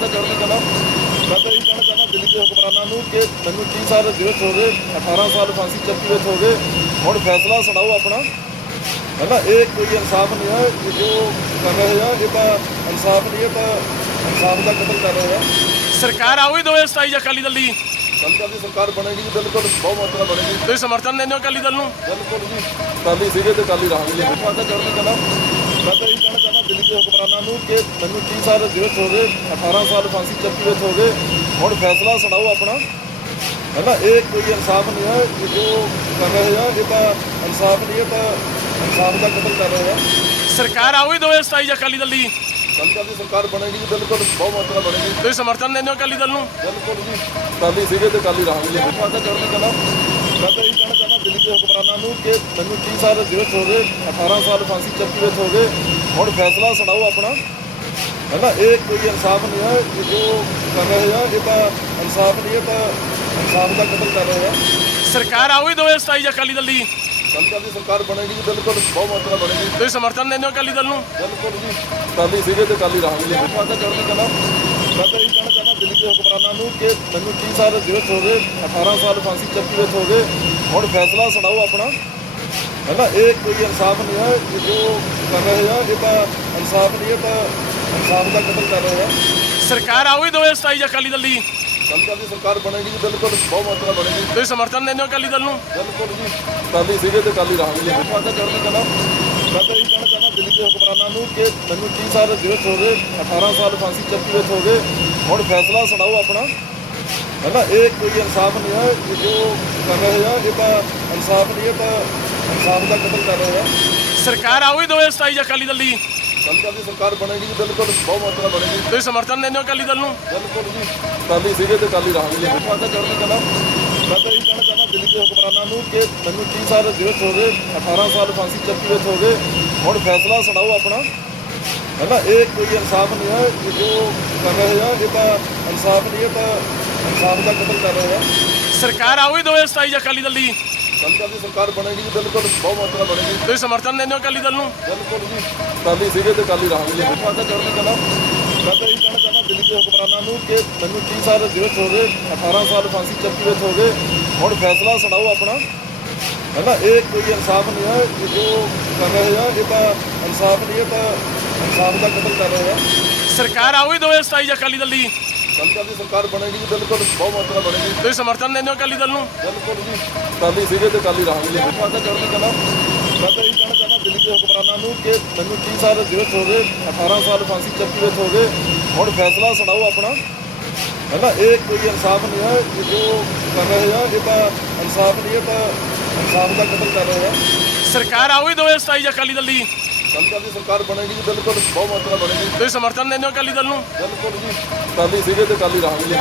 ਮਾਤਾ ਚੜ੍ਹਦੀ ਕਲਾ ਮੈਂ ਤਾਂ ਇਹ ਕਹਿਣਾ ਚਾਹੁੰਦਾ ਦਿੱਲੀ ਦੇ ਹੁਕਮਰਾਨਾਂ ਨੂੰ ਕਿ ਮੈਨੂੰ 30 ਸਾਲ ਜੇਲ੍ਹ ਹੋ ਗਏ 18 ਸਾਲ ਫਾਂਸੀ ਚੱਕੀ ਵਿੱਚ ਹੋ ਗਏ। ਹੁਣ ਫੈਸਲਾ ਸੁਣਾਓ ਆਪਣਾ। ਹੈ ਨਾ ਇਹ ਕੋਈ ਇਨਸਾਫ ਨਹੀਂ ਹੈ ਜੋ ਕਰ ਰਹੇ ਆ ਇਹ ਤਾਂ ਇਨਸਾਫ ਨਹੀਂ ਇਹ ਤਾਂ ਇਨਸਾਫ ਦਾ ਕਤਲ ਕਰ ਰਹੇ ਆ। ਸਰਕਾਰ ਆਉਈ 2027 ਜਾਂ ਅਕਾਲੀ ਦਲ ਦੀ? ਕੱਲ੍ਹ ਦੀ ਸਰਕਾਰ ਬਣੇਗੀ ਜੀ, ਬਿਲਕੁਲ ਬਹੁਤ ਮਾਤਰਾ ਬਣੇਗੀ। ਤੁਸੀਂ ਸਮਰਥਨ ਦਿੰਦੇ ਹੋ ਅਕਾਲੀ ਦਲ ਨੂੰ? ਬਿਲਕੁਲ ਜੀ ਕਾਲੀ ਸੀਗੇ ਤੇ ਕਾਲੀ ਰਹਾਂਗੇ ਕਲਾ ਮੈਂ ਤਾਂ ਇਹ ਕਹਿਣਾ ਚਾਹੁੰਦਾ ਦਿੱਲੀ ਦੇ ਹੁਕਮਰਾਨਾਂ ਨੂੰ ਕਿ ਮੈਨੂੰ 30 ਸਾਲ ਜੇਲ੍ਹ 'ਚ ਹੋ ਗਏ 18 ਸਾਲ ਫਾਂਸੀ ਚੱਕੀ ਵਿੱਚ ਹੋ ਗਏ ਹੁਣ ਫੈਸਲਾ ਸੁਣਾਓ ਆਪਣਾ। ਹੈ ਨਾ ਇਹ ਕੋਈ ਇਨਸਾਫ ਨਹੀਂ ਹੈ ਇਹ ਜੋ ਕਰ ਰਹੇ ਆ ਇਹ ਤਾਂ ਇਨਸਾਫ ਨਹੀਂ ਇਹ ਤਾਂ ਇਨਸਾਫ ਦਾ ਕਤਲ ਕਰ ਰਹੇ ਆ। ਸਰਕਾਰ ਆਉਈ 2027 ਜਾਂ ਅਕਾਲੀ ਦਲ ਦੀ? ਕੱਲ੍ਹ ਦੀ ਸਰਕਾਰ ਬਣੇਗੀ ਬਿਲਕੁਲ ਬਹੁਤ ਮਾਤਰਾ ਬਣੇਗੀ। ਤੁਸੀਂ ਸਮਰਥਨ ਦਿੰਦੇ ਹੋ ਅਕਾਲੀ ਦਲ ਨੂੰ? ਬਿਲਕੁਲ ਜੀ ਕਾਲੀ ਸੀਗੇ ਤੇ ਕਾਲੀ ਰਹਾਂਗੇ। ਕਲਾ ਮੈਂ ਤਾਂ ਇਹ ਕਹਿਣਾ ਚਾਹੁੰਦਾ ਦਿੱਲੀ ਦੇ ਹੁਕਮਰਾਨਾਂ ਨੂੰ ਕਿ ਮੈਨੂੰ 30 ਸਾਲ ਜੇਲ੍ਹ 'ਚ ਹੋ ਗਏ 18 ਸਾਲ ਫਾਂਸੀ ਚੱਕੀ ਵਿੱਚ ਹੋ ਗਏ। ਹੁਣ ਫੈਸਲਾ ਸੁਣਾਓ ਆਪਣਾ। ਹੈ ਨਾ ਇਹ ਕੋਈ ਇਨਸਾਫ ਨਹੀਂ ਹੈ ਇਹ ਜੋ ਕਰ ਰਹੇ ਆ ਇਹ ਤਾਂ ਇਨਸਾਫ ਨਹੀਂ ਇਹ ਤਾਂ ਇਨਸਾਫ ਦਾ ਕਤਲ ਕਰ ਰਹੇ ਆ। ਸਰਕਾਰ 2027 ਜਾਂ ਅਕਾਲੀ ਦਲ ਦੀ? ਕੱਲ੍ਹ ਦੀ ਸਰਕਾਰ ਬਣੇਗੀ ਬਿਲਕੁਲ ਬਹੁਤ ਮਾਤਰਾ ਬਣੇਗੀ। ਤੁਸੀਂ ਸਮਰਥਨ ਦਿੰਦੇ ਹੋ ਅਕਾਲੀ ਦਲ ਨੂੰ? ਬਿਲਕੁਲ ਜੀ ਕਾਲੀ ਸੀਗੇ ਤੇ ਕਾਲੀ ਰਹਾਂਗੇ ਮਾਤਾ ਚੜ੍ਹਦੀ ਕਲਾ। ਮੈਂ ਤਾਂ ਇਹ ਕਹਿਣਾ ਚਾਹੁੰਦਾ ਦਿੱਲੀ ਦੇ ਹੁਕਮਰਾਨਾਂ ਨੂੰ ਕਿ ਮੈਨੂੰ 30 ਸਾਲ ਜੇਲ੍ਹ 'ਚ ਹੋ ਗਏ 18 ਸਾਲ ਫਾਂਸੀ ਚੱਕੀ ਵਿੱਚ ਹੋ ਗਏ। ਹੁਣ ਫੈਸਲਾ ਸੁਣਾਓ ਆਪਣਾ। ਹੈ ਨਾ ਇਹ ਕੋਈ ਇਨਸਾਫ ਨਹੀਂ ਹੈ ਇਹ ਜੋ ਕਰ ਰਹੇ ਆ ਇਹ ਤਾਂ ਇਨਸਾਫ ਨਹੀਂ ਇਹ ਤਾਂ ਇਨਸਾਫ ਦਾ ਕਤਲ ਕਰ ਰਹੇ ਆ। ਸਰਕਾਰ ਆਉਈ 2027 ਜਾਂ ਅਕਾਲੀ ਦਲ ਦੀ। ਕੱਲ੍ਹ ਦੀ ਸਰਕਾਰ ਬਣੇਗੀ ਜੀ, ਬਿਲਕੁਲ ਬਹੁਤ ਮਾਤਰਾ ਬਣੇਗੀ। ਤੁਸੀਂ ਸਮਰਥਨ ਦਿੰਦੇ ਹੋ ਅਕਾਲੀ ਦਲ ਨੂੰ? ਬਿਲਕੁਲ ਜੀ ਕਾਲੀ ਸੀਗੇ ਤੇ ਕਾਲੀ ਰਹਾਂਗੇ ਮੈਂ ਤਾਂ ਇਹ ਕਹਿਣਾ ਚਾਹੁੰਦਾ ਦਿੱਲੀ ਦੇ ਹੁਕਮਰਾਨਾਂ ਨੂੰ ਕਿ ਮੈਨੂੰ 30 ਸਾਲ ਜੇਲ੍ਹ 'ਚ ਹੋ ਗਏ 18 ਸਾਲ ਫਾਂਸੀ ਚੱਕੀ ਵਿੱਚ ਹੋ ਗਏ ਹੁਣ ਫੈਸਲਾ ਸੁਣਾਓ ਆਪਣਾ। ਹੈ ਨਾ ਇਹ ਕੋਈ ਇਨਸਾਫ ਨਹੀਂ ਹੈ ਇਹ ਜੋ ਕਰ ਰਹੇ ਆ ਇਹ ਤਾਂ ਇਨਸਾਫ ਨਹੀਂ ਇਹ ਤਾਂ ਇਨਸਾਫ ਦਾ ਕਤਲ ਕਰ ਰਹੇ ਆ। ਸਰਕਾਰ ਆਉਈ 2027 ਜਾਂ ਅਕਾਲੀ ਦਲ ਦੀ? ਸਰਕਾਰ ਬਣੇਗੀ ਬਿਲਕੁਲ ਬਹੁਤ ਮਾਤਰਾ ਬਣੇਗੀ। ਤੁਸੀਂ ਸਮਰਥਨ ਦਿੰਦੇ ਹੋ ਅਕਾਲੀ ਦਲ ਨੂੰ? ਬਿਲਕੁਲ ਜੀ ਕਾਲੀ ਸੀਗੇ ਤੇ ਕਾਲੀ ਰਹਾਂਗੇ ਮਾਤਾ ਚੜ੍ਹਦੀ ਕਲਾ ਮੈਂ ਤਾਂ ਇਹ ਕਹਿਣਾ ਚਾਹੁੰਦਾ ਦਿੱਲੀ ਦੇ ਹੁਕਮਰਾਨਾਂ ਨੂੰ ਕਿ ਮੈਨੂੰ 30 ਸਾਲ ਜੇਲ੍ਹ ਹੋ ਗਏ 18 ਸਾਲ ਫਾਂਸੀ ਚੱਕੀ ਵਿੱਚ ਹੋ ਗਏ। ਹੁਣ ਫੈਸਲਾ ਸੁਣਾਓ ਆਪਣਾ। ਹੈ ਨਾ ਇਹ ਕੋਈ ਇਨਸਾਫ ਨਹੀਂ ਹੈ ਇਹ ਜੋ ਕਰ ਰਹੇ ਆ ਇਹ ਤਾਂ ਇਨਸਾਫ ਨਹੀਂ ਇਹ ਤਾਂ ਇਨਸਾਫ ਦਾ ਕਤਲ ਕਰ ਰਹੇ ਆ। ਸਰਕਾਰ ਆਉਈ 2027 ਜਾਂ ਅਕਾਲੀ ਦਲ ਦੀ? ਕੱਲ੍ਹ ਦੀ ਸਰਕਾਰ ਬਣੇਗੀ ਜੀ, ਬਿਲਕੁਲ ਬਹੁਤ ਮਾਤਰਾ ਬਣੇਗੀ। ਤੁਸੀਂ ਸਮਰਥਨ ਦਿੰਦੇ ਹੋ ਅਕਾਲੀ ਦਲ ਨੂੰ? ਬਿਲਕੁਲ ਜੀ ਕਾਲੀ ਸੀਗੇ ਤੇ ਕਾਲੀ ਰਹਾਂਗੇ ਕਲਾ। ਮੈਂ ਤਾਂ ਇਹ ਕਹਿਣਾ ਚਾਹੁੰਦਾ ਦਿੱਲੀ ਦੇ ਹੁਕਮਰਾਨਾਂ ਨੂੰ ਕਿ ਮੈਨੂੰ 30 ਸਾਲ ਜੇਲ੍ਹ 'ਚ ਹੋ ਗਏ 18 ਸਾਲ ਫਾਂਸੀ ਚੱਕੀ ਵਿੱਚ ਹੋ ਗਏ। ਹੁਣ ਫੈਸਲਾ ਸੁਣਾਓ ਆਪਣਾ। ਹੈ ਨਾ ਇਹ ਕੋਈ ਇਨਸਾਫ ਨਹੀਂ ਹੈ ਇਹ ਜੋ ਕਰ ਰਹੇ ਆ ਇਹ ਤਾਂ ਇਨਸਾਫ ਨਹੀਂ ਇਹ ਤਾਂ ਇਨਸਾਫ ਦਾ ਕਤਲ ਕਰ ਰਹੇ ਆ। ਸਰਕਾਰ ਆਉਈ 2027 ਜਾਂ ਅਕਾਲੀ ਦਲ ਦੀ? ਸਰਕਾਰ ਬਣੇਗੀ ਬਿਲਕੁਲ ਬਹੁਤ ਮਾਤਰਾ ਬਣੇਗੀ। ਤੁਸੀਂ ਸਮਰਥਨ ਦਿੰਦੇ ਹੋ ਅਕਾਲੀ ਦਲ ਨੂੰ? ਬਿਲਕੁਲ ਜੀ ਕਾਲੀ ਸੀਗੇ ਤੇ ਕਾਲੀ ਰਹਾਂਗੇ। ਮਾਤਾ ਚੜ੍ਹਦੀ ਕਲਾ ਮੈਂ ਤਾਂ ਇਹ ਕਹਿਣਾ ਚਾਹੁੰਦਾ ਦਿੱਲੀ ਦੇ ਹੁਕਮਰਾਨਾਂ ਨੂੰ ਕਿ ਮੈਨੂੰ 30 ਸਾਲ ਜੇਲ੍ਹ 'ਚ ਹੋ ਗਏ 18 ਸਾਲ ਫਾਂਸੀ ਚੱਕੀ ਵਿੱਚ ਹੋ ਗਏ ਹੁਣ ਫੈਸਲਾ ਸੁਣਾਓ ਆਪਣਾ। ਹੈ ਨਾ ਇਹ ਕੋਈ ਇਨਸਾਫ ਨਹੀਂ ਹੈ ਇਹ ਜੋ ਕਰ ਰਹੇ ਆ ਇਹ ਤਾਂ ਇਨਸਾਫ ਨਹੀਂ ਇਹ ਤਾਂ ਇਨਸਾਫ ਦਾ ਕਤਲ ਕਰ ਰਹੇ ਆ। ਸਰਕਾਰ 2027 ਜਾਂ ਅਕਾਲੀ ਦਲ ਦੀ? ਕੱਲ੍ਹ ਦੀ ਸਰਕਾਰ ਬਣੇਗੀ ਜੀ, ਬਿਲਕੁਲ ਬਹੁਤ ਮਾਤਰਾ ਬਣੇਗੀ। ਤੁਸੀਂ ਸਮਰਥਨ ਦਿੰਦੇ ਹੋ ਅਕਾਲੀ ਦਲ ਨੂੰ? ਬਿਲਕੁਲ ਜੀ ਕਾਲੀ ਸੀਗੇ ਤੇ ਕਾਲੀ ਰਹਾਂਗੇ